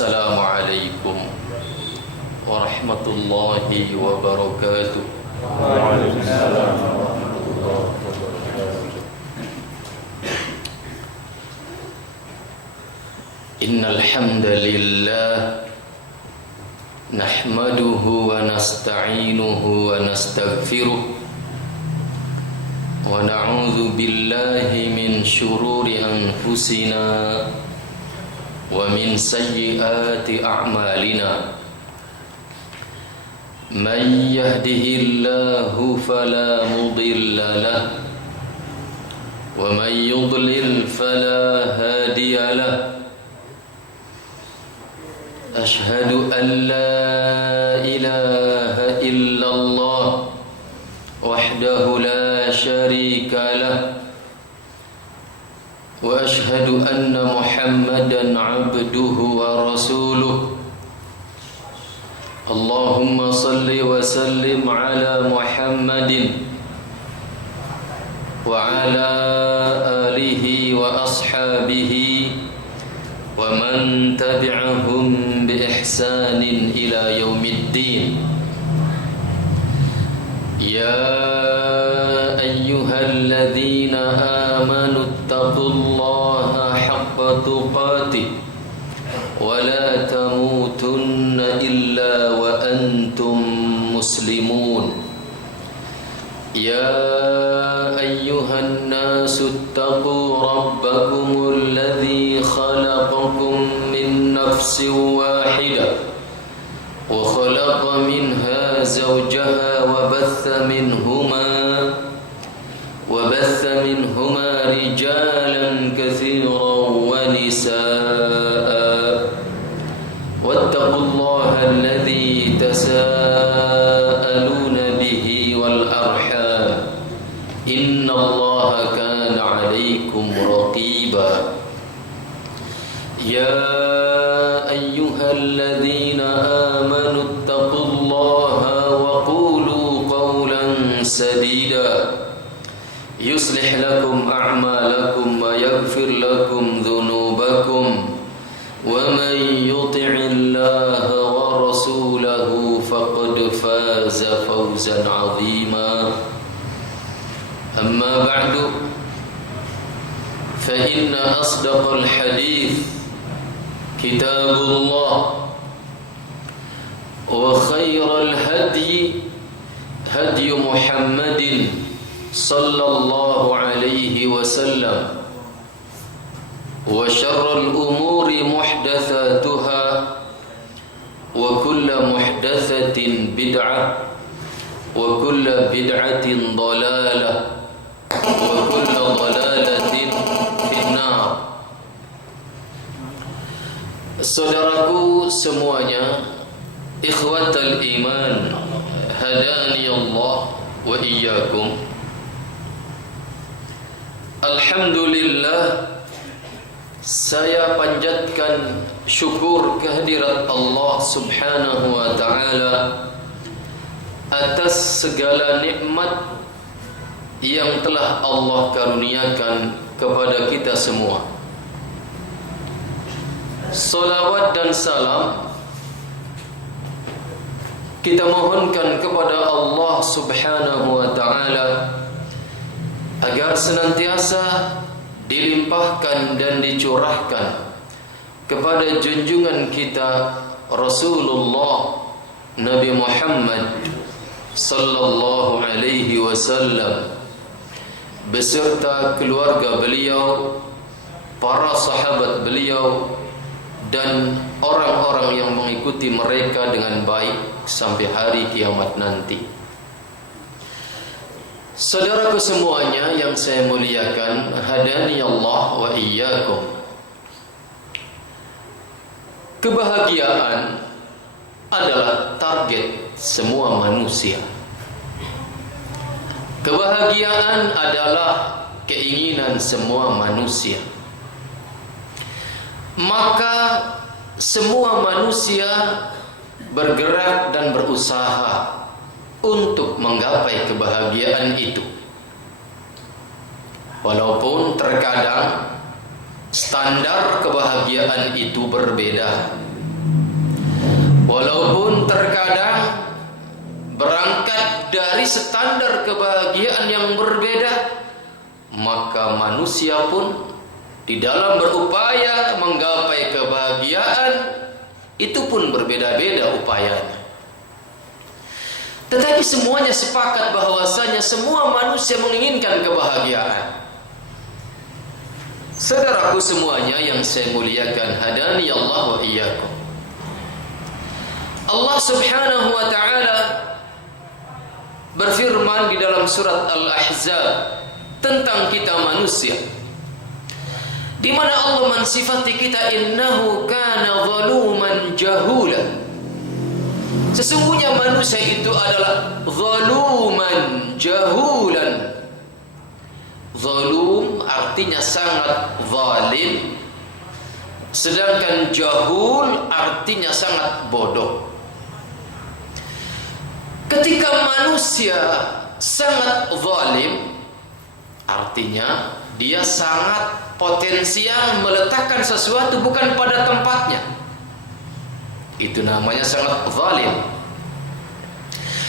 Assalamualaikum warahmatullahi wabarakatuh. Waalaikumsalam warahmatullahi wabarakatuh. Innal hamdalillah nahmaduhu wa nasta'inuhu wa nastaghfiruh wa na'udzu billahi min shururi anfusina wa min sayyiati a'malina. Man yahdihillahu fala mudilla lahu wa man yudlil fala hadiya lahu. Ashhadu an la ilaha illallah wahdahu la syarika lahu wa ashhadu anna Muhammadan abduhu wa rasuluh. Allahumma salli wa sallim ala Muhammadin wa ala alihi wa ashabihi wa man tabi'ahum bi ihsanin ila yaumiddin. Ya ayyuhalladzina amanu taqullaha haqqa tuqatih wa la tamutunna illa wa antum muslimun. Ya ayyuhan nasu taqu rabbakumul ladzi khalaqakum min nafsin wahidah wa khalaqa minha zawjaha wa batha minhuma rijalan katsiran wa nisaa. Wattaqullaha alladzi tasaaluna bihi wal arham. Innallaha kana 'alaikum raqiba. Ya ayyuhalladzina amanu taqullaha wa qulu qawlan sadida yuslih lakum a'malakum wa yaghfir lakum dhunubakum wa man yuti'illaha wa rasulahu faqad faza fawzan 'azima. Amma ba'du, fa inna asdaqal hadith kitabullah wa khairal hadyi hadyu Muhammadin sallallahu alaihi wasallam wa syarrul umuri muhdatsatuha wa kullu muhdatsatin bid'ah wa kullu bid'atin dhalalah wa kullu dhalalatin finnar. Saudaraku semuanya, ikhwatal iman, hadani Allah wa iyyakum. Alhamdulillah, saya panjatkan syukur kehadirat Allah Subhanahu wa taala atas segala nikmat yang telah Allah karuniakan kepada kita semua. Salawat dan salam kita mohonkan kepada Allah Subhanahu wa taala agar senantiasa dilimpahkan dan dicurahkan kepada junjungan kita Rasulullah Nabi Muhammad sallallahu alaihi wasallam beserta keluarga beliau, para sahabat beliau, dan orang-orang yang mengikuti mereka dengan baik sampai hari kiamat nanti. Saudaraku semuanya yang saya muliakan, hadani Allah wa iyyakum. Kebahagiaan adalah target semua manusia. Kebahagiaan adalah keinginan semua manusia. Maka semua manusia bergerak dan berusaha untuk menggapai kebahagiaan itu. Walaupun terkadang standar kebahagiaan itu berbeda. Walaupun terkadang berangkat dari standar kebahagiaan yang berbeda, maka manusia pun di dalam berupaya menggapai kebahagiaan itu pun berbeda-beda upayanya. Tetapi semuanya sepakat bahwasanya semua manusia menginginkan kebahagiaan. Saudaraku semuanya yang saya muliakan, hadani Allah wa iyyakum. Allah Subhanahu wa taala berfirman di dalam surat Al-Ahzab tentang kita manusia, di mana Allah mensifati kita, innahu kana zaluman jahula. Sesungguhnya manusia itu adalah zaluman jahulan. Zalum artinya sangat zalim, sedangkan jahul artinya sangat bodoh. Ketika manusia sangat zalim, artinya dia sangat potensial meletakkan sesuatu bukan pada tempatnya. Itu namanya sangat zalim.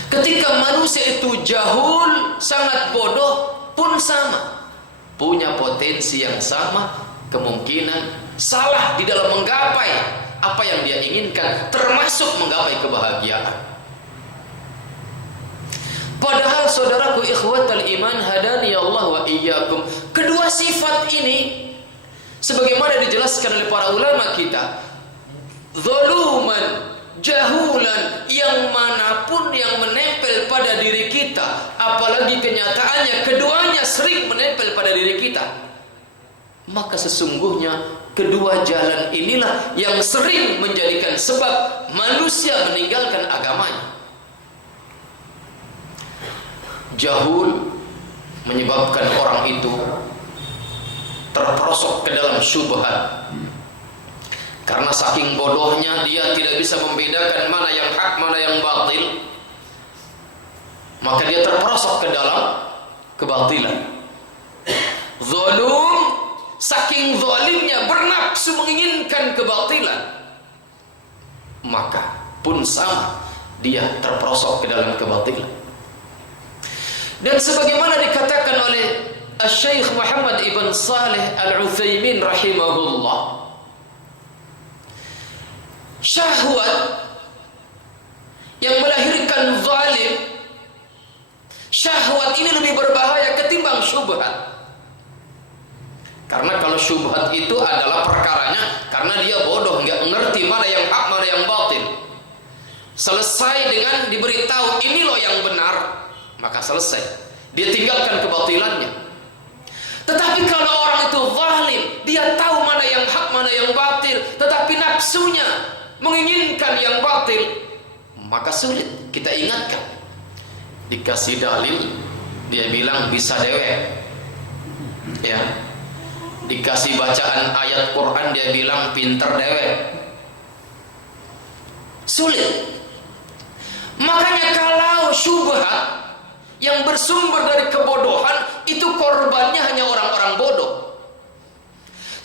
Ketika manusia itu jahul, sangat bodoh, pun sama, punya potensi yang sama, kemungkinan salah di dalam menggapai apa yang dia inginkan, termasuk menggapai kebahagiaan. Padahal saudaraku ikhwatal iman, hadani Allah wa iyyakum, kedua sifat ini sebagaimana dijelaskan oleh para ulama kita, zaluman, jahulan, yang manapun yang menempel pada diri kita, apalagi kenyataannya keduanya sering menempel pada diri kita, maka sesungguhnya kedua jalan inilah yang sering menjadikan sebab manusia meninggalkan agamanya. Jahul menyebabkan orang itu terperosok ke dalam syubhat. Karena saking bodohnya dia tidak bisa membedakan mana yang hak, mana yang batil, maka dia terperosok ke dalam kebatilan. Zalum, saking zalimnya bernafsu menginginkan kebatilan, maka pun sama, dia terperosok ke dalam kebatilan. Dan sebagaimana dikatakan oleh Syekh Muhammad ibn Salih Al-Utsaimin rahimahullah, syahwat yang melahirkan zalim, syahwat ini lebih berbahaya ketimbang syubhat. Karena kalau syubhat itu adalah perkaranya karena dia bodoh, nggak mengerti mana yang hak, mana yang batil. Selesai dengan diberitahu ini loh yang benar, maka selesai, dia tinggalkan kebatilannya. Tetapi kalau orang itu zalim, dia tahu mana yang hak, mana yang batil, tetapi nafsunya menginginkan yang batil, maka sulit. Kita ingatkan, dikasih dalil dia bilang bisa dewek, ya. Dikasih bacaan ayat Quran dia bilang pinter dewek, sulit. Makanya kalau syubhat yang bersumber dari kebodohan, itu korbannya hanya orang-orang bodoh.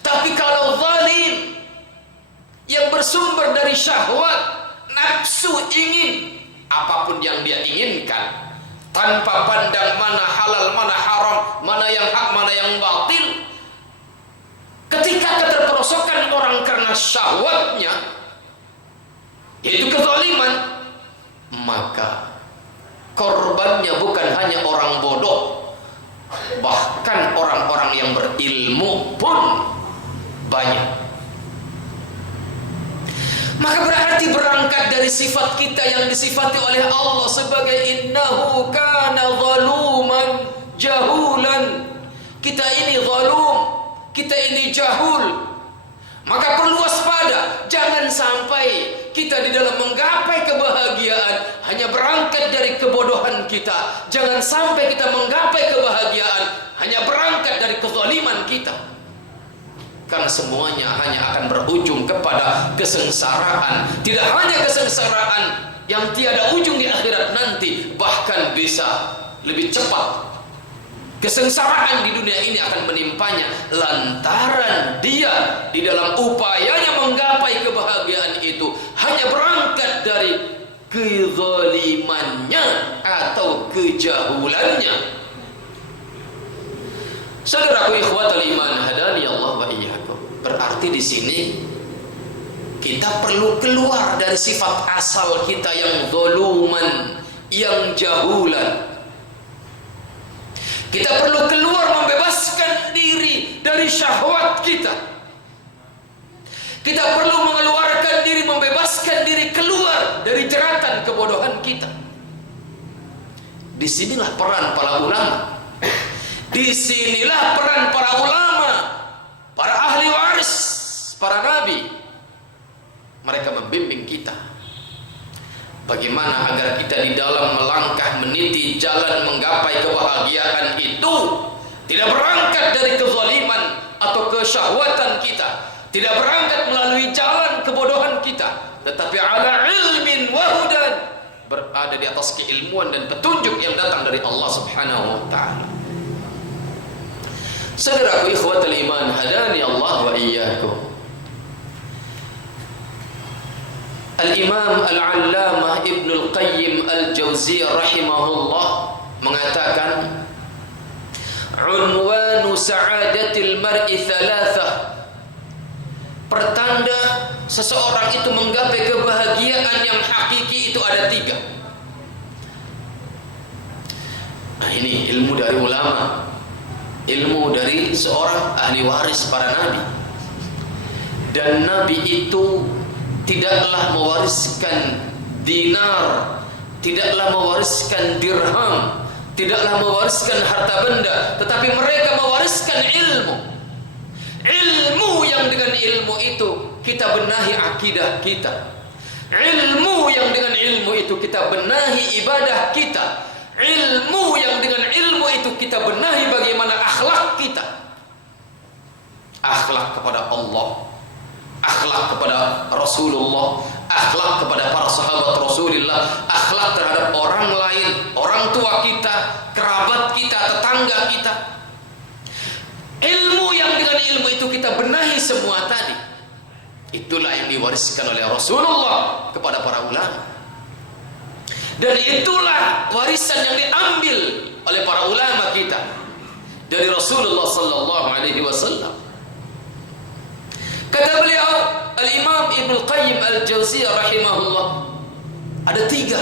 Tapi kalau zalim yang bersumber dari syahwat, nafsu ingin apapun yang dia inginkan, tanpa pandang mana halal, mana haram, mana yang hak, mana yang batil, ketika keterperosokan orang karena syahwatnya, yaitu kezaliman, maka korbannya bukan hanya orang bodoh, bahkan orang-orang yang berilmu pun banyak. Maka berarti berangkat dari sifat kita yang disifati oleh Allah sebagai innahu kana zaluman jahulan. Kita ini zalum, kita ini jahul. Maka perlu waspada, jangan sampai kita di dalam menggapai kebahagiaan hanya berangkat dari kebodohan kita. Jangan sampai kita menggapai kebahagiaan hanya berangkat dari kezaliman kita. Karena semuanya hanya akan berujung kepada kesengsaraan. Tidak hanya kesengsaraan yang tiada ujung di akhirat nanti, bahkan bisa lebih cepat Kesengsaraan di dunia ini akan menimpanya lantaran dia di dalam upayanya menggapai kebahagiaan itu hanya berangkat dari kezalimannya atau kejahulannya. Saudaraku ikhwatal iman hadani Allah wa iyyakum. Berarti di sini kita perlu keluar dari sifat asal kita yang zaluman, yang jahulan. Kita perlu keluar membebaskan diri dari syahwat kita. Kita perlu mengeluarkan diri, membebaskan diri keluar dari jeratan kebodohan kita. Disinilah peran para ulama. Disinilah peran para ulama, para ahli waris, para nabi. Mereka membimbing kita bagaimana agar kita di dalam melangkah meniti jalan menggapai kebahagiaan itu tidak berangkat dari kezaliman atau kesyahwatan kita, tidak berangkat melalui jalan kebodohan kita, tetapi ala ilmin wa hudan, berada di atas keilmuan dan petunjuk yang datang dari Allah Subhanahu wa taala. Saudaraku ikhwatul iman hadani Allah wa iyyakum. Al-Imam Al-Allamah Ibn Al-Qayyim Al-Jawziyah rahimahullah mengatakan, unwanu sa'adatil mar'i thalathah. Pertanda seseorang itu menggapai kebahagiaan yang hakiki itu ada 3. Nah, ini ilmu dari ulama, ilmu dari seorang ahli waris para nabi. Dan nabi itu tidaklah mewariskan dinar, tidaklah mewariskan dirham, tidaklah mewariskan harta benda, tetapi mereka mewariskan ilmu. Ilmu yang dengan ilmu itu kita benahi akidah kita. Ilmu yang dengan ilmu itu kita benahi ibadah kita. Ilmu yang dengan ilmu itu kita benahi bagaimana akhlak kita. Akhlak kepada Allah, akhlak kepada Rasulullah, akhlak kepada para sahabat Rasulullah, akhlak terhadap orang lain, orang tua kita, kerabat kita, tetangga kita. Ilmu yang dengan ilmu itu kita benahi semua tadi. Itulah yang diwariskan oleh Rasulullah kepada para ulama. Dan itulah warisan yang diambil oleh para ulama kita dari Rasulullah sallallahu alaihi wasallam. Kata beliau Al-Imam Ibn Al-Qayyim Al-Jawziyah rahimahullah, ada 3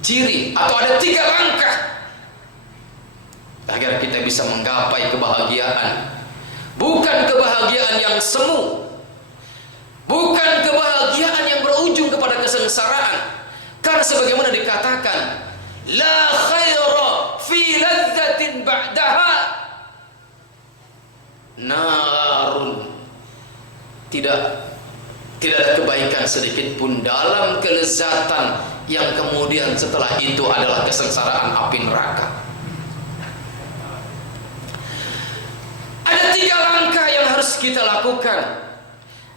ciri atau ada 3 langkah agar kita bisa menggapai kebahagiaan. Bukan kebahagiaan yang semu, bukan kebahagiaan yang berujung kepada kesengsaraan. Karena sebagaimana dikatakan, la khaira fi ladzatin ba'daha narun. Tidak ada kebaikan sedikit pun dalam kelezatan yang kemudian setelah itu adalah kesengsaraan api neraka. Ada 3 langkah yang harus kita lakukan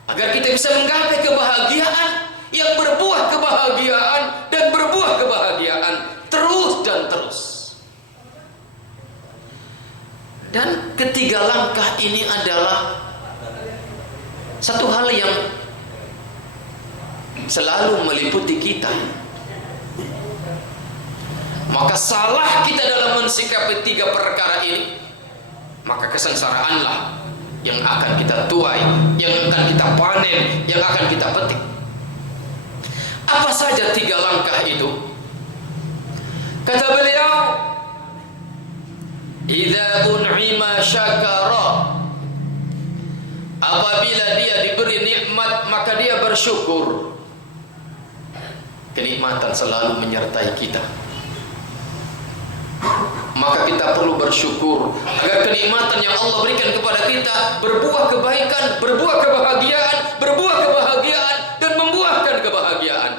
agar kita bisa menggapai kebahagiaan yang berbuah kebahagiaan dan berbuah kebahagiaan terus dan terus. Dan ketiga langkah ini adalah satu hal yang selalu meliputi kita. Maka salah kita dalam mensikapi 3 perkara ini, maka kesengsaraanlah yang akan kita tuai, yang akan kita panen, yang akan kita petik. Apa saja 3 langkah itu? Kata beliau, idza un'ima syakara. Apabila dia diberi nikmat maka dia bersyukur. Kenikmatan selalu menyertai kita. Maka kita perlu bersyukur agar kenikmatan yang Allah berikan kepada kita berbuah kebaikan, berbuah kebahagiaan, berbuah kebahagiaan dan membuahkan kebahagiaan.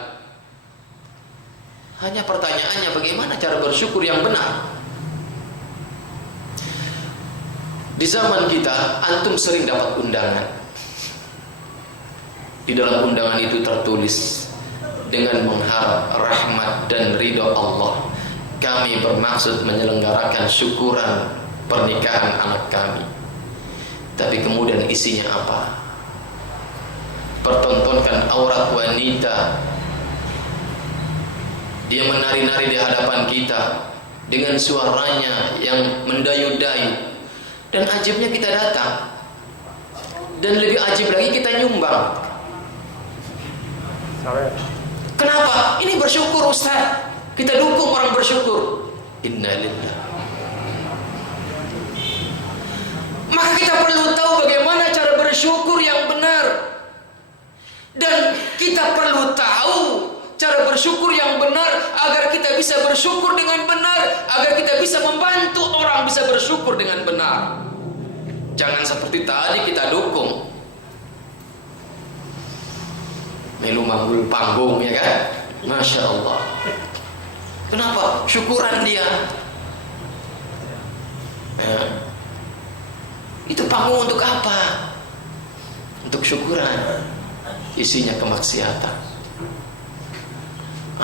Hanya pertanyaannya, bagaimana cara bersyukur yang benar? Di zaman kita, antum sering dapat undangan. Di dalam undangan itu tertulis dengan mengharap rahmat dan ridha Allah, kami bermaksud menyelenggarakan syukuran pernikahan anak kami, tapi kemudian isinya apa? Pertontonkan aurat wanita, dia menari-nari di hadapan kita dengan suaranya yang mendayu-dayu, dan ajibnya kita datang, dan lebih ajib lagi kita nyumbang. Kenapa? Ini bersyukur Ustaz, kita dukung orang bersyukur. Innalillah. Maka kita perlu tahu bagaimana cara bersyukur yang benar, dan kita perlu tahu cara bersyukur yang benar agar kita bisa bersyukur dengan benar, agar kita bisa membantu orang bisa bersyukur dengan benar. Jangan seperti tadi kita dukung melu manggul panggung, ya kan? Masya Allah. Kenapa? Syukuran dia. Ya. Itu panggung untuk apa? Untuk syukuran. Isinya kemaksiatan.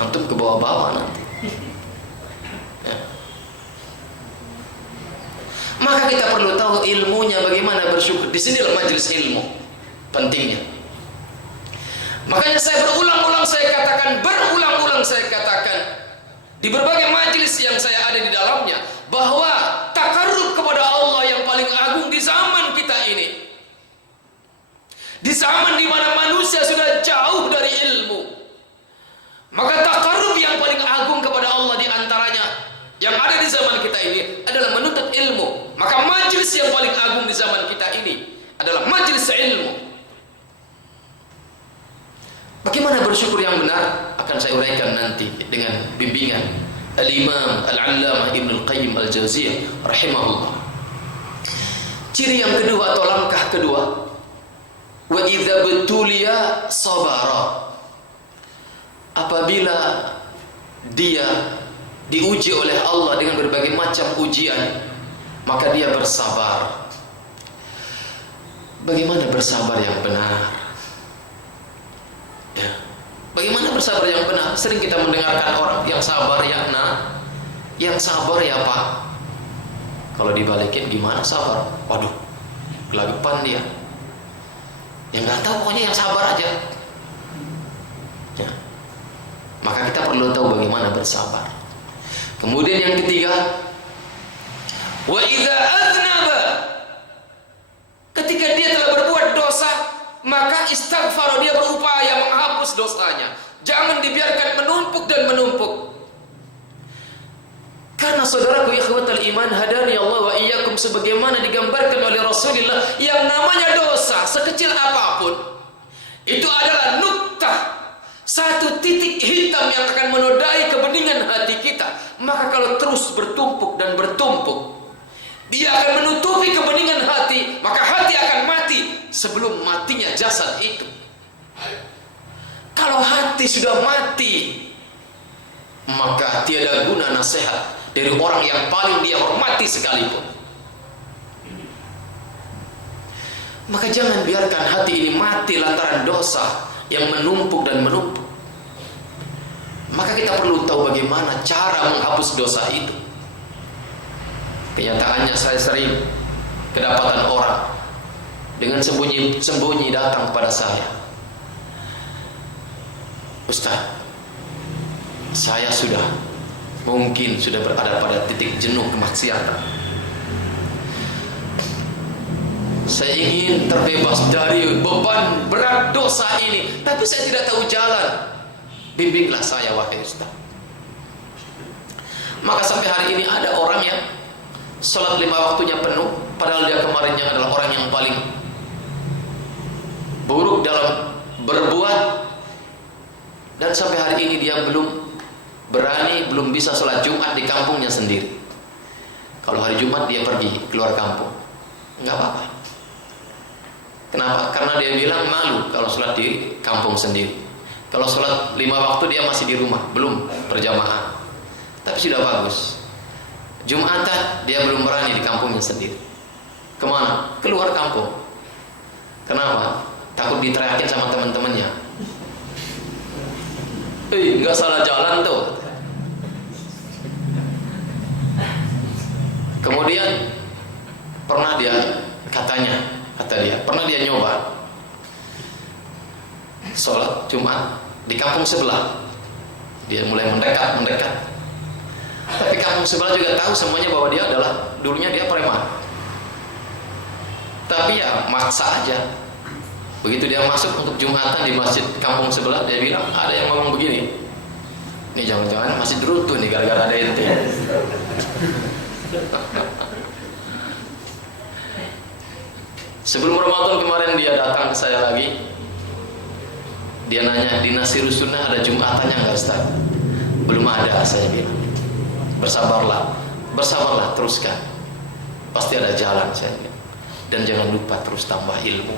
Antum ke bawah-bawah nanti. Ya. Maka kita perlu tahu ilmunya bagaimana bersyukur. Di sinilah majelis ilmu pentingnya. Makanya saya berulang-ulang saya katakan di berbagai majelis yang saya ada di dalamnya, bahwa takarrub kepada Allah yang paling agung di zaman kita ini, di zaman di mana manusia sudah jauh dari ilmu, maka takarrub yang paling agung kepada Allah di antaranya yang ada di zaman kita ini adalah menuntut ilmu. Maka majelis yang paling agung di zaman kita ini adalah majelis ilmu. Bagaimana bersyukur yang benar akan saya uraikan nanti dengan bimbingan Al-Imam Al-Allamah Ibnu Al-Qayyim Al-Jauziyah rahimahullah. Ciri yang kedua atau langkah kedua, wa idza betulia sabara. Apabila dia diuji oleh Allah dengan berbagai macam ujian, maka dia bersabar. Bagaimana bersabar yang benar? Ya. Bagaimana bersabar yang benar? Sering kita mendengarkan orang yang sabar ya nak, yang sabar ya pak. Kalau dibalikin gimana sabar? Waduh, gelagapan dia. Yang nggak tahu pokoknya yang sabar aja. Ya. Maka kita perlu tahu bagaimana bersabar. Kemudian yang ketiga, wa idza aznaba, ketika dia telah berbuat dosa, maka istighfar, dia berupaya menghapus dosanya. Jangan dibiarkan menumpuk dan menumpuk. Karena saudaraku ikhwatal iman, hadani Allah wa iyyakum, sebagaimana digambarkan oleh Rasulullah, yang namanya dosa sekecil apapun itu adalah nuktah, satu titik hitam yang akan menodai kebeningan hati kita. Maka kalau terus bertumpuk dan bertumpuk, dia akan menutupi kebeningan hati, maka hati akan mati sebelum matinya jasad itu. Kalau hati sudah mati, maka tiada guna nasihat dari orang yang paling dia hormati sekalipun. Maka jangan biarkan hati ini mati lantaran dosa yang menumpuk dan menumpuk. Maka kita perlu tahu bagaimana cara menghapus dosa itu. Kenyataannya saya sering kedapatan orang dengan sembunyi-sembunyi datang kepada saya. Ustaz, saya mungkin sudah berada pada titik jenuh kemaksiatan. Saya ingin terbebas dari beban berat dosa ini, tapi saya tidak tahu jalan. Bimbinglah saya wahai Ustaz. Maka sampai hari ini ada orang yang salat 5 waktunya penuh, padahal dia kemarinnya adalah orang yang paling buruk dalam berbuat, dan sampai hari ini dia belum berani, belum bisa salat Jumat di kampungnya sendiri. Kalau hari Jumat dia pergi keluar kampung, enggak apa-apa. Kenapa? Karena dia bilang malu kalau salat di kampung sendiri. Kalau salat 5 waktu dia masih di rumah, belum berjamaah, tapi sudah bagus. Jumatan dia belum berani di kampungnya sendiri. Kemana? Keluar kampung. Kenapa? Takut diteriakin sama teman-temannya. Nggak salah jalan tuh. Kemudian pernah dia pernah dia nyoba sholat Jumat di kampung sebelah. Dia mulai mendekat. Tapi kampung sebelah juga tahu semuanya bahwa dia dulunya dia preman. Tapi ya maksa aja. Begitu dia masuk untuk Jumatan di masjid kampung sebelah, dia bilang ada yang ngomong begini, ini jangan-jangan masih runtuh nih gara-gara ada ente. Sebelum Ramadan kemarin dia datang ke saya lagi. Dia nanya, di Nasirus Sunnah ada Jumatannya nggak Ustaz? Belum ada, saya bilang. Bersabarlah, teruskan. Pasti ada jalan, saya bilang. Dan jangan lupa terus tambah ilmu.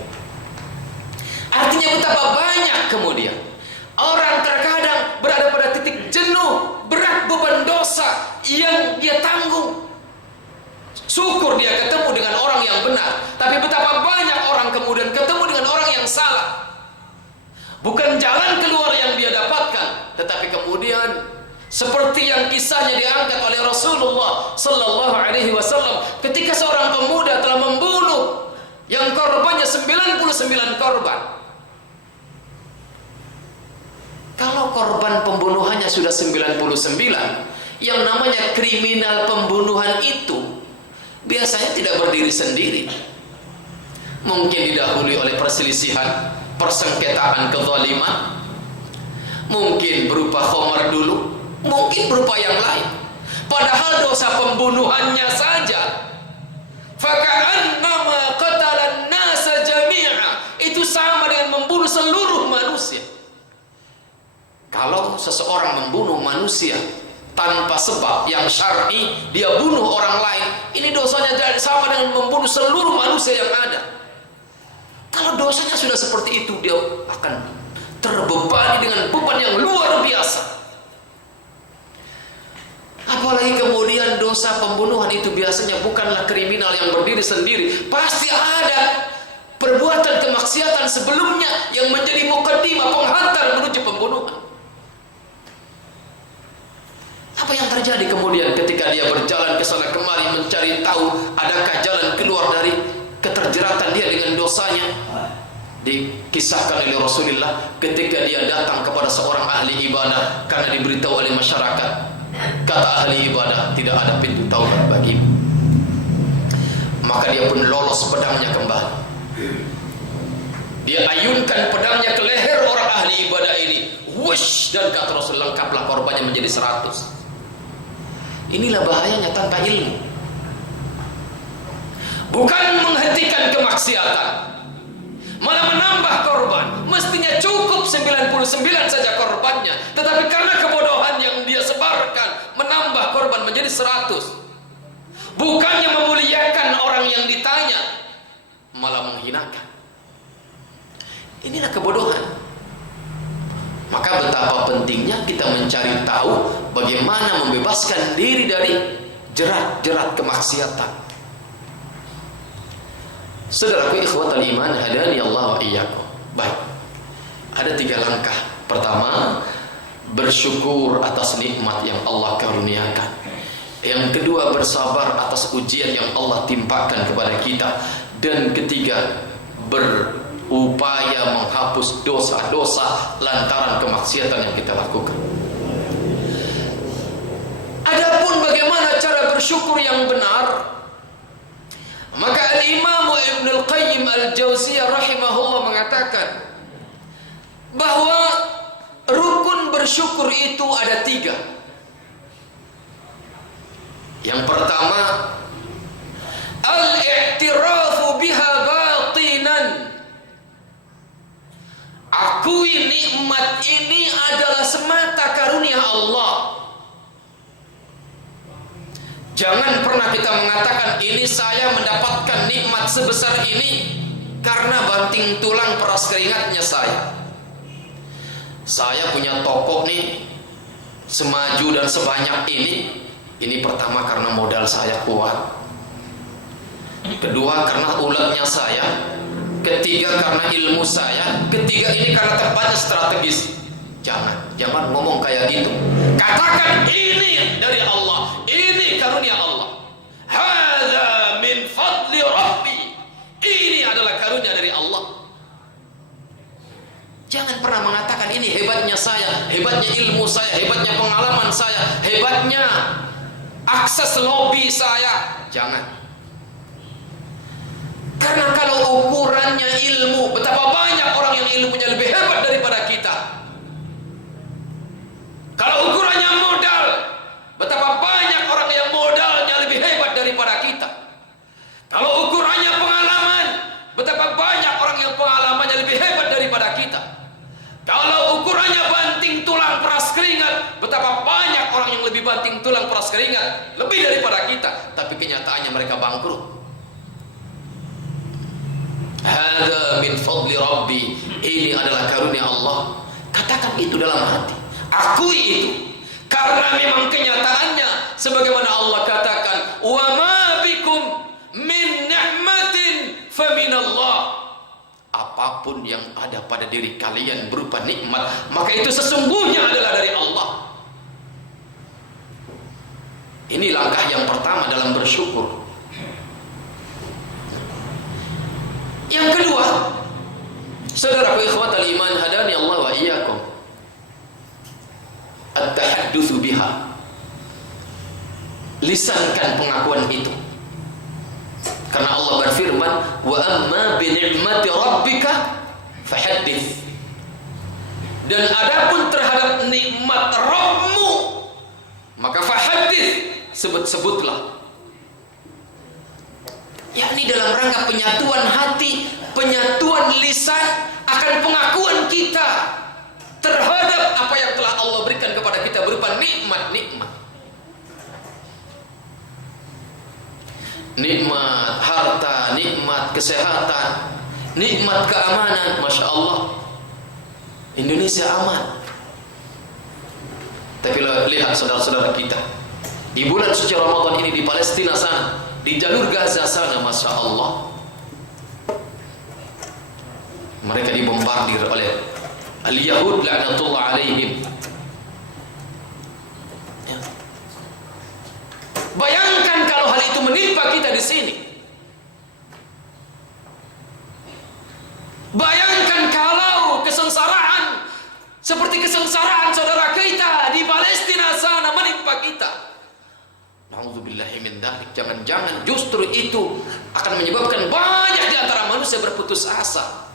Artinya betapa banyak kemudian orang terkadang berada pada titik jenuh, berat beban dosa yang dia tanggung. Syukur dia ketemu dengan orang yang benar, tapi betapa banyak orang kemudian ketemu dengan orang yang salah. Bukan jalan keluar yang dia dapatkan, tetapi kemudian seperti yang kisahnya diangkat oleh Rasulullah sallallahu alaihi wasallam ketika seorang pemuda telah membunuh yang korbannya 99 korban. Kalau korban pembunuhannya sudah 99, yang namanya kriminal pembunuhan itu biasanya tidak berdiri sendiri. Mungkin didahului oleh perselisihan, persengketaan, kezaliman. Mungkin berupa khamar dulu, mungkin berupa yang lain. Padahal dosa pembunuhannya saja faka'annama qatalan nasa jami'a, itu sama dengan membunuh seluruh manusia. Kalau seseorang membunuh manusia tanpa sebab yang syar'i, dia bunuh orang lain, ini dosanya sama dengan membunuh seluruh manusia yang ada. Kalau dosanya sudah seperti itu, dia akan terbebani dengan beban yang luar biasa. Apalagi kemudian dosa pembunuhan itu biasanya bukanlah kriminal yang berdiri sendiri, pasti ada perbuatan kemaksiatan sebelumnya yang menjadi mukaddimah, penghantar menuju pembunuhan. Apa yang terjadi kemudian ketika dia berjalan ke sana kemari mencari tahu adakah jalan keluar dari keterjeratan dia dengan dosanya? Dikisahkan oleh Rasulullah ketika dia datang kepada seorang ahli ibadah karena diberitahu oleh masyarakat, kata ahli ibadah, tidak ada pintu taubat bagimu. Maka dia pun lolos pedangnya kembali. Dia ayunkan pedangnya ke leher orang ahli ibadah ini, wush, dan kata Rasul, lengkaplah korbannya menjadi 100. Inilah bahayanya tanpa ilmu. Bukan menghentikan kemaksiatan, malah menambah korban. Mestinya cukup 99 saja korbannya, tetapi karena kebodohan yang dia sebarkan, menambah korban menjadi 100. Bukannya memuliakan orang yang ditanya, malah menghinakan. Inilah kebodohan. Maka betapa pentingnya kita mencari tahu bagaimana membebaskan diri dari jerat-jerat kemaksiatan. Saudaraku ikhwatal iman, hadani Allah wa iyyakum. Baik. Ada 3 langkah. Pertama, bersyukur atas nikmat yang Allah karuniakan. Yang kedua, bersabar atas ujian yang Allah timpakan kepada kita. Dan ketiga, berupaya menghapus dosa-dosa lantaran kemaksiatan yang kita lakukan. Adapun bagaimana cara bersyukur yang benar, maka Al-Imam Ibn Al-Qayyim Al-Jauziyah rahimahullah mengatakan bahwa rukun bersyukur itu ada 3. Yang pertama, al-i'tirafu biha batinan. Akui nikmat ini adalah semata karunia Allah. Jangan pernah kita mengatakan ini saya mendapatkan nikmat sebesar ini karena banting tulang peras keringatnya saya. Saya punya toko nih semaju dan sebanyak ini. Ini pertama karena modal saya kuat. Kedua karena uletnya saya. Ketiga karena ilmu saya. Ketiga ini karena tempatnya strategis. Jangan ngomong kayak gitu. Katakan ini dari Allah, ini karunia Allah. Jangan pernah mengatakan ini hebatnya saya, hebatnya ilmu saya, hebatnya pengalaman saya, hebatnya akses lobby saya. Jangan. Karena kalau ukurannya ilmu, betapa banyak orang yang ilmunya lebih hebat daripada kita. Kalau ukurannya modal, betapa banyak orang yang modalnya lebih hebat daripada kita. Kalau ukurannya pengalaman, betapa banyak orang yang pengalamannya lebih hebat daripada kita. Kalau ukurannya banting tulang peras keringat, betapa banyak orang yang lebih banting tulang peras keringat lebih daripada kita, tapi kenyataannya mereka bangkrut. Hadza min fadli Rabbi, ini adalah karunia Allah. Katakan itu dalam hati, akui itu, karena memang kenyataannya sebagaimana Allah katakan, wa ma bikum min ni'matin fa min Allah. Apapun yang ada pada diri kalian berupa nikmat, maka itu sesungguhnya adalah dari Allah. Ini langkah yang pertama dalam bersyukur. Yang kedua, saudaraku ikhwatal iman hadani Allah wa iyyakum, at-tahaddutsu biha. Lisankan pengakuan itu. Karena Allah berfirman, wa amma bi ni'mati rabbika fahaddits. Dan adapun terhadap nikmat Rabbmu, maka fahaddits, sebut-sebutlah. Yakni dalam rangka penyatuan hati, penyatuan lisan akan pengakuan kita terhadap apa yang telah Allah berikan kepada kita berupa nikmat-nikmat. Nikmat harta, nikmat kesehatan, nikmat keamanan. Masya Allah, Indonesia aman. Tapi lihat saudara-saudara kita di bulan suci Ramadan ini di Palestina sana, di jalur Gaza sana, Masya Allah, mereka dibombardir oleh al-Yahud la'natullah alaihim. Ya. Bayangkan kalau hal itu menimpa kita di sini. Bayangkan kalau kesengsaraan seperti kesengsaraan saudara kita di Palestina sana menimpa kita. Na'udzubillahi min dzalik. Jangan-jangan justru itu akan menyebabkan banyak di antara manusia berputus asa,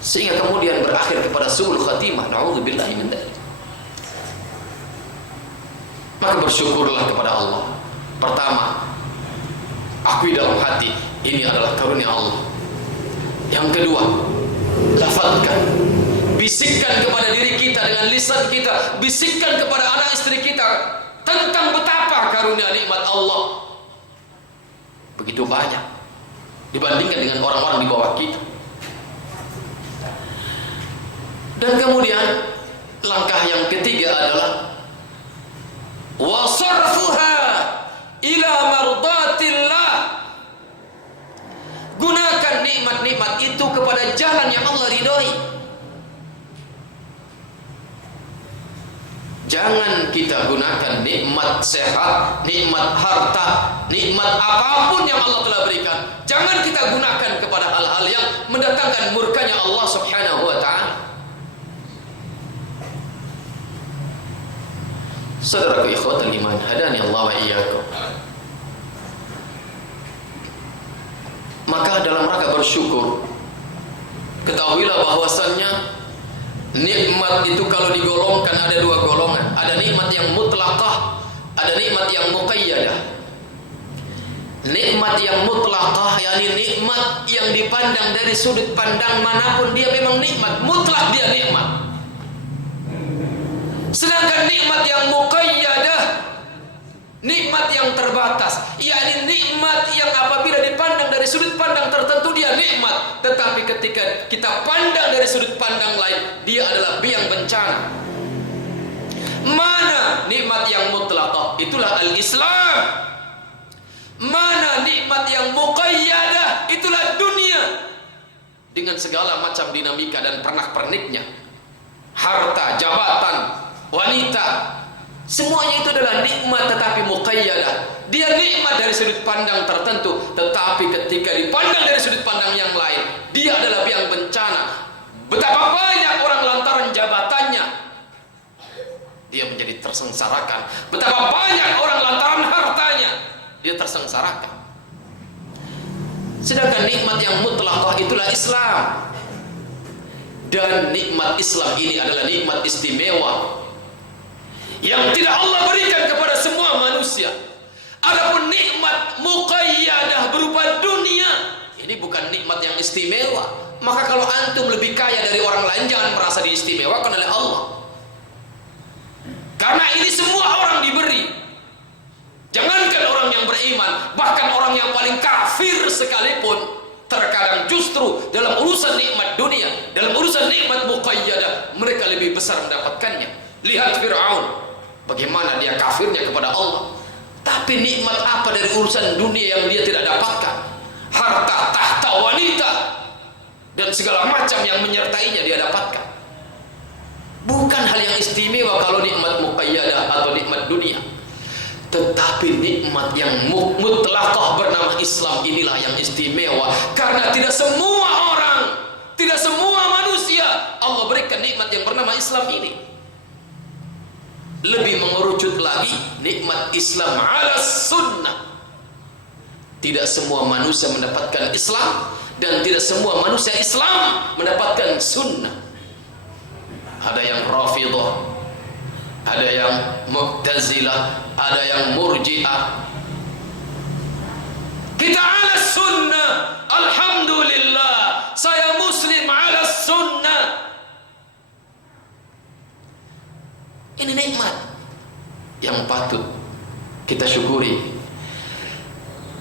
sehingga kemudian berakhir kepada su'ul khatimah. Na'udzubillahi min dzalik. Maka bersyukurlah kepada Allah. Pertama, akui dalam hati ini adalah karunia Allah. Yang kedua, lafazkan, bisikkan kepada diri kita dengan lisan kita, bisikkan kepada anak istri kita tentang betapa karunia nikmat Allah begitu banyak dibandingkan dengan orang-orang di bawah kita. Dan kemudian langkah yang ketiga adalah wasarfuha ila mardatillah. Gunakan nikmat-nikmat itu kepada jalan yang Allah ridhoi. Jangan kita gunakan nikmat sehat, nikmat harta, nikmat apapun yang Allah telah berikan, jangan kita gunakan kepada hal-hal yang mendatangkan murkanya Allah Subhanahu wa ta'ala. Saudaraku ikhwatal iman hadani Allah wa iyyakum. Maka dalam rangka bersyukur, ketahuilah bahwasannya nikmat itu kalau digolongkan ada dua golongan. Ada nikmat yang mutlaqah, ada nikmat yang muqayyadah. Nikmat yang mutlaqah yakni nikmat yang dipandang dari sudut pandang manapun dia memang nikmat, mutlak dia nikmat. Sedangkan nikmat yang muqayyadah, nikmat yang terbatas, yakni nikmat yang apabila dipandang dari sudut pandang tertentu dia nikmat, tetapi ketika kita pandang dari sudut pandang lain dia adalah biang bencana. Mana nikmat yang mutlaqah? Itulah al-Islam. Mana nikmat yang muqayyadah? Itulah dunia dengan segala macam dinamika dan pernak-perniknya, harta, jabatan, wanita, semuanya itu adalah nikmat tetapi muqayyadah. Dia nikmat dari dari sudut pandang tertentu, tetapi ketika dipandang dari sudut pandang yang lain, dia adalah biang bencana. Betapa banyak orang lantaran jabatannya dia menjadi tersengsarakan. Betapa banyak orang lantaran hartanya dia tersengsarakan. Sedangkan nikmat yang mutlaqah itulah Islam. Dan nikmat Islam ini adalah nikmat istimewa yang tidak Allah berikan kepada semua manusia. Adapun nikmat muqayyadah berupa dunia, ini bukan nikmat yang istimewa. Maka kalau antum lebih kaya dari orang lain, jangan merasa diistimewakan oleh Allah. Karena ini semua orang diberi. Jangankan orang yang beriman, bahkan orang yang paling kafir sekalipun, terkadang justru dalam urusan nikmat dunia, dalam urusan nikmat muqayyadah, mereka lebih besar mendapatkannya. Lihat Fir'aun, bagaimana dia kafirnya kepada Allah. Tapi nikmat apa dari urusan dunia yang dia tidak dapatkan? Harta, tahta, wanita, dan segala macam yang menyertainya dia dapatkan. Bukan hal yang istimewa kalau nikmat muqayyadah atau nikmat dunia, tetapi nikmat yang mutlaqah bernama Islam inilah yang istimewa. Karena tidak semua orang, tidak semua manusia Allah berikan nikmat yang bernama Islam ini. Lebih mengerucut lagi, nikmat Islam ala sunnah. Tidak semua manusia mendapatkan Islam, dan tidak semua manusia Islam mendapatkan sunnah. Ada yang Rafidhah, ada yang Mu'tazilah, ada yang Murji'ah. Kita ala sunnah, alhamdulillah, saya muslim ala sunnah. Ini nikmat yang patut kita syukuri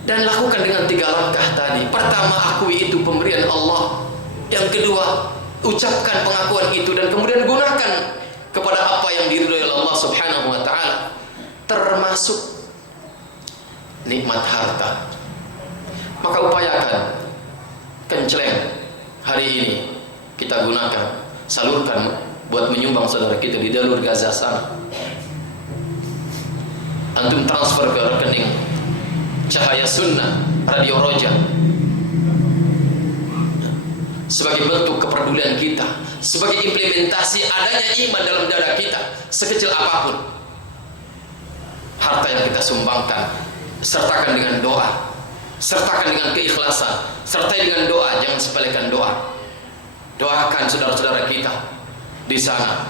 dan lakukan dengan 3 langkah tadi. Pertama, akui itu pemberian Allah. Yang kedua, ucapkan pengakuan itu dan kemudian gunakan kepada apa yang diridhoi oleh Allah Subhanahu wa taala, termasuk nikmat harta. Maka upayakan kenceleng hari ini kita gunakan, salurkan buat menyumbang saudara kita di jalur Gaza sana. Antum transfer ke rekening Cahaya Sunnah Radio Roja sebagai bentuk kepedulian kita, sebagai implementasi adanya iman dalam dada kita, sekecil apapun harta yang kita sumbangkan, sertakan dengan doa, sertakan dengan keikhlasan, sertai dengan doa, jangan sepelekan doa. Doakan saudara-saudara kita di sana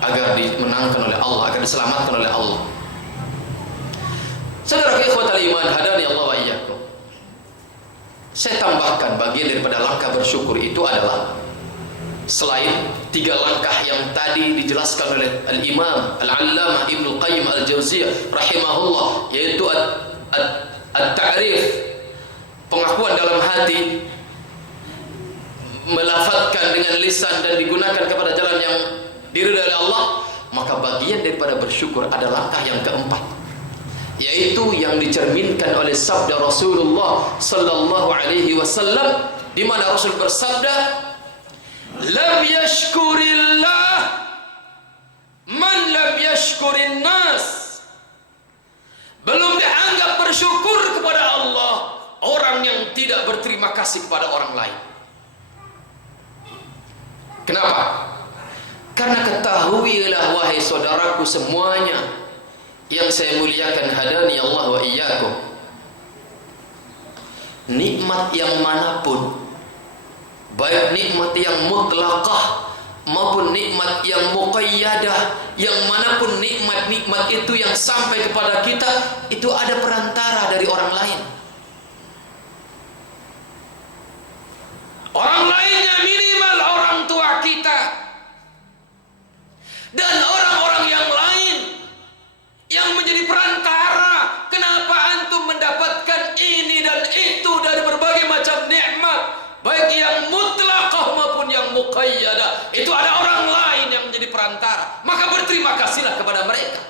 agar dimenangkan oleh Allah, agar diselamatkan oleh Allah. Saudara ikhwatal iman, hadani Allah wa iyyakum. Saya tambahkan bagian daripada langkah bersyukur itu adalah selain 3 langkah yang tadi dijelaskan oleh Al-Imam Al-Allamah Ibnu Qayyim Al-Jauziyah rahimahullah, yaitu at-ta'rif, pengakuan dalam hati, melafadzkan dengan lisan dan digunakan kepada jalan yang diridhai oleh Allah. Maka bagian daripada bersyukur ada langkah yang keempat, yaitu yang dicerminkan oleh sabda Rasulullah sallallahu alaihi wasallam, di mana Rasul bersabda, lam yashkurillah man lam yashkurin nas. Belum dianggap bersyukur kepada Allah orang yang tidak berterima kasih kepada orang lain. Kenapa? Karena ketahuilah wahai saudaraku semuanya yang saya muliakan, hadani Allah wa iyyakum, nikmat yang manapun, baik nikmat yang mutlaqah maupun nikmat yang muqayyadah, yang manapun nikmat-nikmat itu yang sampai kepada kita, itu ada perantara dari orang lain. Orang lainnya minimal orang tua kita dan orang-orang yang lain yang menjadi perantara. Kenapa antum mendapatkan ini dan itu dari berbagai macam nikmat, baik yang mutlaqah maupun yang muqayyadah, itu ada orang lain yang menjadi perantara. Maka berterima kasihlah kepada mereka.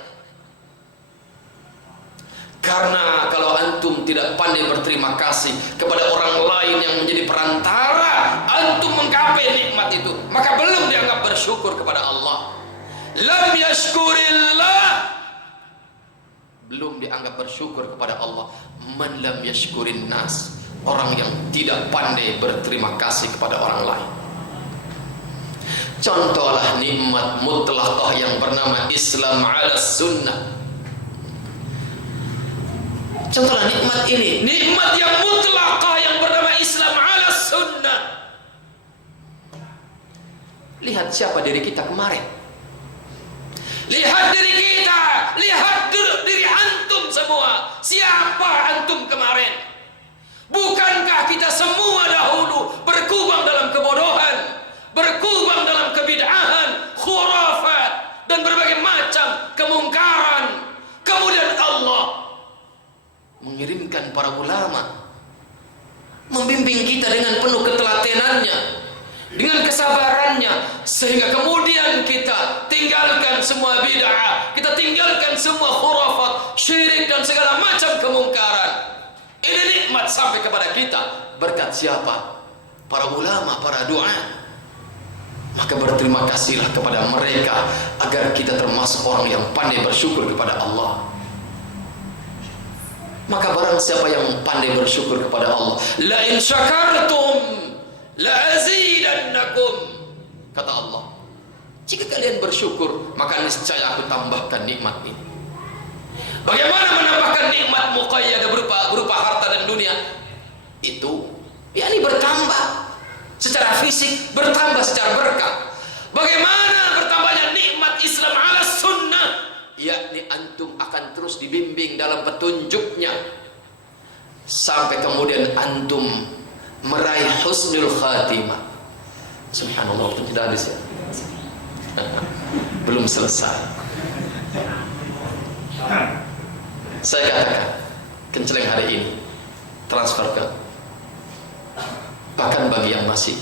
Karena kalau antum tidak pandai berterima kasih kepada orang lain yang menjadi perantara, antum menggapai nikmat itu, maka belum dianggap bersyukur kepada Allah. Lam yashkurillah, belum dianggap bersyukur kepada Allah. Man lam yashkurin nas, orang yang tidak pandai berterima kasih kepada orang lain. Contohlah nikmat mutlaqah yang bernama Islam ala sunnah. Contohlah nikmat ini, nikmat yang mutlaqah yang bernama Islam ala sunnah. Lihat siapa diri kita kemarin. Lihat diri kita, lihat diri antum semua. Siapa antum kemarin? Bukankah kita semua dahulu berkubang dalam kebodohan, berkubang dalam kebid'ahan, khurafat, dan berbagai macam kemungkaran. Kemudian Allah mengirimkan para ulama, membimbing kita dengan penuh ketelatenannya, dengan kesabarannya, sehingga kemudian kita tinggalkan semua bid'ah, kita tinggalkan semua khurafat, syirik dan segala macam kemungkaran. Ini nikmat sampai kepada kita berkat siapa? Para ulama, para du'a. Maka berterima kasihlah kepada mereka agar kita termasuk orang yang pandai bersyukur kepada Allah. Maka barang siapa yang pandai bersyukur kepada Allah, la in syakartum la azidannakum, kata Allah, jika kalian bersyukur maka niscaya aku tambahkan nikmat ini. Bagaimana menambahkan nikmat muqayyadah berupa harta dan dunia? Itu yakni bertambah secara fisik, bertambah secara berkah. Bagaimana bertambahnya nikmat Islam ala sunnah? Yakni antum akan terus dibimbing dalam petunjuknya sampai kemudian antum meraih husnul khatimah. Subhanallah, itu tidak habis ya. Belum selesai. Saya katakan kenceleng hari ini transfer ke, bahkan bagi yang masih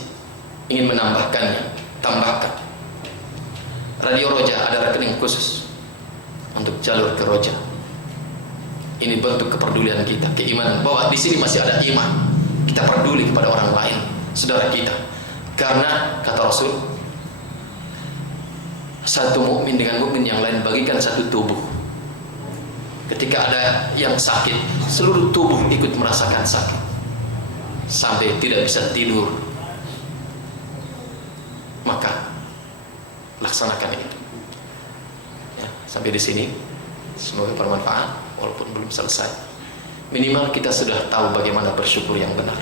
ingin menambahkannya, tambahkan. Radio Roja ada rekening khusus untuk jalur ke Roja. Ini bentuk kepedulian kita, keimanan bahwa di sini masih ada iman. Kita peduli kepada orang lain, saudara kita. Karena kata Rasul, satu mukmin dengan mukmin yang lain bagikan satu tubuh. Ketika ada yang sakit, seluruh tubuh ikut merasakan sakit sampai tidak bisa tidur. Maka laksanakan itu. Ya, sampai di sini semoga bermanfaat walaupun belum selesai. Minimal kita sudah tahu bagaimana bersyukur yang benar.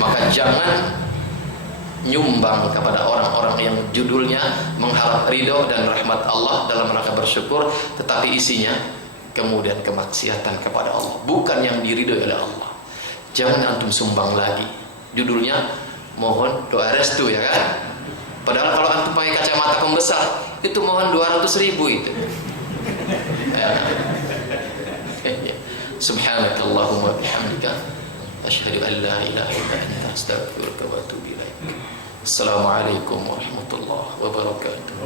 Maka jangan nyumbang kepada orang-orang yang judulnya mengharap ridho dan rahmat Allah dalam rangka bersyukur, tetapi isinya kemudian kemaksiatan kepada Allah, bukan yang diridhoi oleh Allah. Jangan antum sumbang lagi. Judulnya mohon doa restu, ya kan? Padahal kalau antum pakai kacamata pembesar itu mohon 200.000 itu. Subhanakallahumma bihamdika asyhadu an la ilaha illa anta astaghfiruka wa atubu ilaik. Assalamualaikum warahmatullahi wabarakatuh.